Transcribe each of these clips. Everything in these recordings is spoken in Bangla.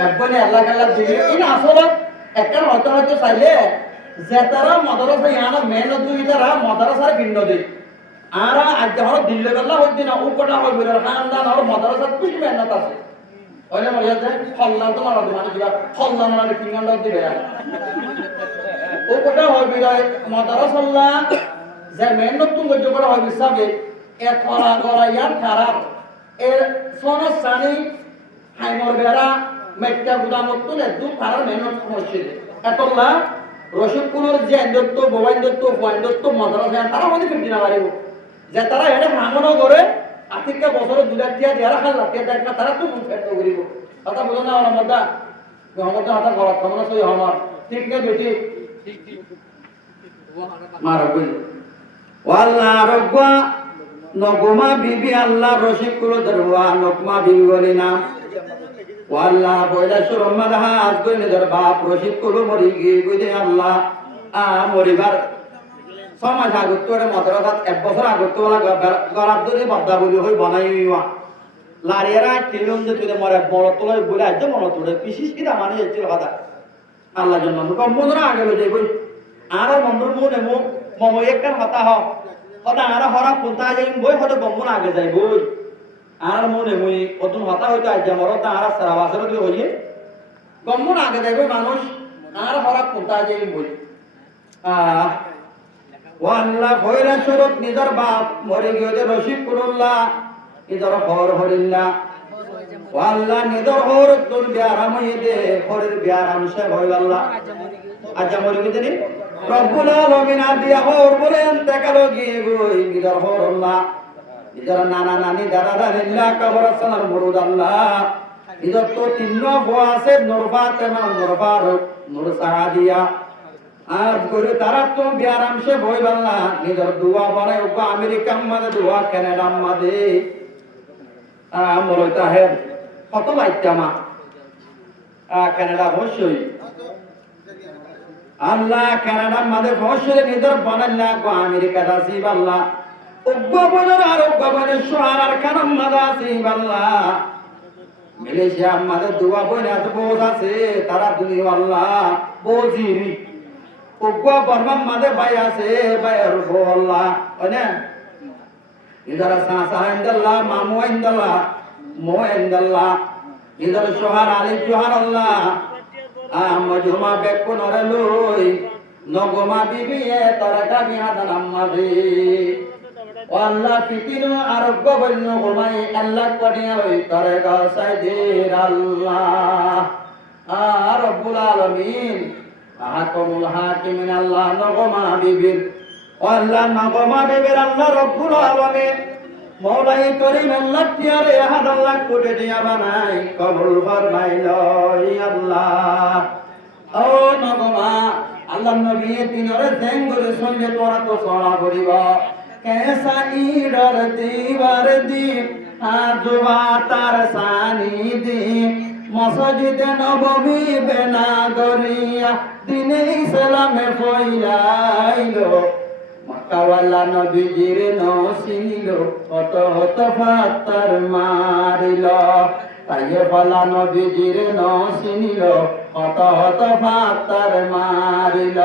একবারে আল্লাহ কাল্লা দিবি ইন আসলে একটা হয়তো চাইলে যে তারা মাদ্রাসা ইয়ানা মেহনত দুই তারা মাদ্রাসার ভিন্ন দেই আর আজ হর দিল্লি গল্লা হইতে না উপটা হয় বিরার খানদান আর মাদ্রাসার কুছ মেহনত আছে ওইলে মরিয়া যে ফল্লা তো মারা দিবা দিবা ফল্লা মারা কিংগান দাও দিবে উপটা হয় বিরার মাদ্রাসাল্লা যে মেহনত তুমি গজ্জ করা হয় বিসাবে এ করা করা ইয়ার খারাপ এর সোনার সানি হাইমর বেড়া মেট্টা গুদামত তুলে দু খারাপ মেহনত হচ্ছে এতলা রসিকপুরের যে দত্ত বোবাইন দত্ত বয়ান দত্ত মাদ্রাসা তারা আমাদের ফিরতি না পারিব যে তারা এটা হামনও করে আর্থিক বছরের 2 লাখ টাকা দেওয়ার খাল লাখ টাকা তারা তো ফেরত করিব কথা বলো না আমার মধ্যে হাতা গলা খামনা সই আমার ঠিক না বেটি ঠিক মারা কই ওয়াল্লাহ রব্বা নগমা বিবি আল্লাহ রসিকপুর দরওয়া নকমা বিবি বলি না ওয়াল্লাহ পয়লা সুরম্মাদ হাত কই নিজের বাপ রসিকপুর মরি গিয়ে কইতে আল্লাহ মরিবার সমাজ আগত তোরে মাদ্রাসাত 1 বছর আগত ওলা গলার ধরে বাদা বলি হই বানাইওয়া লারিয়ারা কিলুম যে তুই মরে বড় তোলে বলে আজ মন তোরে পিসিস কি দা মানে এছিল কথা আল্লাহ জন্য কম বন্ধুরা আগে লই যাইবই আর মন্দর মনে মম একটা হতা হ হতা আর হরা পুন্তা যাই বই হতে গম্বন আগে যাইবই আর মনে মই কতন হতা হইতো আজ মরতা আর সারা বছর দিয়ে হইয়ে গম্বন আগে যাইবই মানুষ আর হরা পুন্তা যাই বই ওয়াল্লাহ ভয়রা সুরত নিজর বাপ মরে গিয়ে রশিদপুরুল্লাহ নিজর হর হরিল্লাহ ওয়াল্লাহ নিজর হর তোর বিয়ারাম হইতে হরের বিয়ারাম সে ভয় আল্লাহ আচ্ছা মরে গিয়ে নি রব্বুল আলামিন দিয়া হর বলেন তাকালো গিয়ে গই নিজর হর আল্লাহ নিজর নানা নানি দাদা দাদিল্লাহ কবর সালার মুরুদ আল্লাহ নিজর তো তিন বউ আছে নরফা তেমন নরফা নূর সাহাদিয়া আজ করে তারা তো বিয়ারাম সে ভয় বাল্লা নিজের দুয়া বানায় ওপা আমেরিকা মাদে দুয়া কানাডা মাদে মরইতা হে কত লাইতামা কানাডা বসই আল্লাহ কানাডা মাদে বসে নিজের বানাল্লা গো আমেরিকা দাসি বাল্লা উগ্গবনের আর উগ্গবনের সোহার আর কানাম মাদা আসি বাল্লা মালয়েশিয়া মাদে দুয়া বইনা বস আছে তারা দুনিয়া আল্লাহ বজিরি উগ্গা বর্মা মাদে ভাই আছে ভাইয়ের বল্লা ওনে ইদারা সাসা ইনদাল্লাহ মামু ইনদাল্লাহ মো ইনদাল্লাহ ইদার সোহার আলী জোহার আল্লাহ মজমা বেকু নরে লই নগমা বিবি এ তরকা বিহাদান আম্মাদে ও আল্লাহ পিতিনো আরোগ্য বন্য গোমাই আল্লাহ করিয়া লই তরকা সাইদের আল্লাহ রব্বুল আলামিন আহাকুমুল হাকিমিন আল্লাহ নগমা বিবির আল্লাহ নগমা বিবির আল্লাহ রব্বুল আলামিন মওলাই করিম আল্লাহ তিয়ারে আহাদ আল্লাহ কোটে দিয়া বানাই কবুল ফরমাইলো আল্লাহ ও নগমা আল্লাহ নবী তিনরে জেঙ্গুরে সঙ্গে তোরা তো সরা করিব কেসা ইডর দিবার দি আজবা তার সানি দি মসজিদে নববী বেনাগরিয়া দিনে ইসলামে ফইলাইলো মক্কাওয়ালা নবীজির নসিল কত হত ফাত্তার মারিল তাইয়েবালা নবীজির নসিল কত হত ফাত্তার মারিল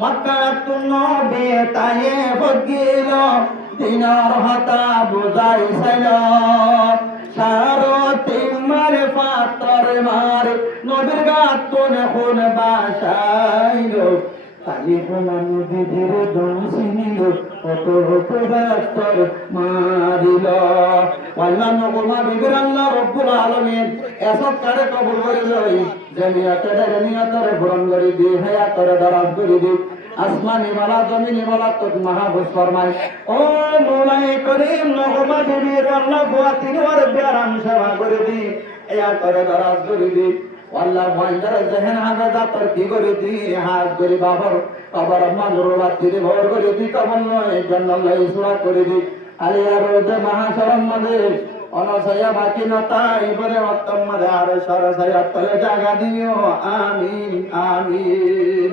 মক্কা তু নবী তাইয়েব গিল দিনার হতা বুঝাইছিল সারতি মারে ফাত্তার মারে নবীর গাতুন খুন বাসাইল তাইয়েবালা নবীজির নসিল কত হত ফাত্তার মারিল আল্লাহ নগমা বিবির আল্লাহ রব্বুল আলামিন এসব কারে কবুল করে লই জমিয়াতের নিয়তরে পূরণ করে দি হায়াতরে দারাজ করে দি আসমানি ওয়ালা জমিনি ওয়ালা তুত মাহবুস ফরমায় ও মওলাই করিম নগমা বিবির আল্লাহ বুয়াতিন ওর বিয়ারাম সেবা করে দি হায়াতরে দারাজ করে দি আল্লাহ ওয়াইন্দার জেহেন হাজার তোর কি করে দি হাত করে বাবর কবর মানরুল বাতিরে ভর করে দি কবর নয় জান্নাতুল্লাহ ইসরা করে দি আলিয়া রোজে মহাশরম মাদে অনসয়া বাকি নতা ইবরে উত্তম মাদে আর সরসয়া তলে জাগা দিও আমিন আমিন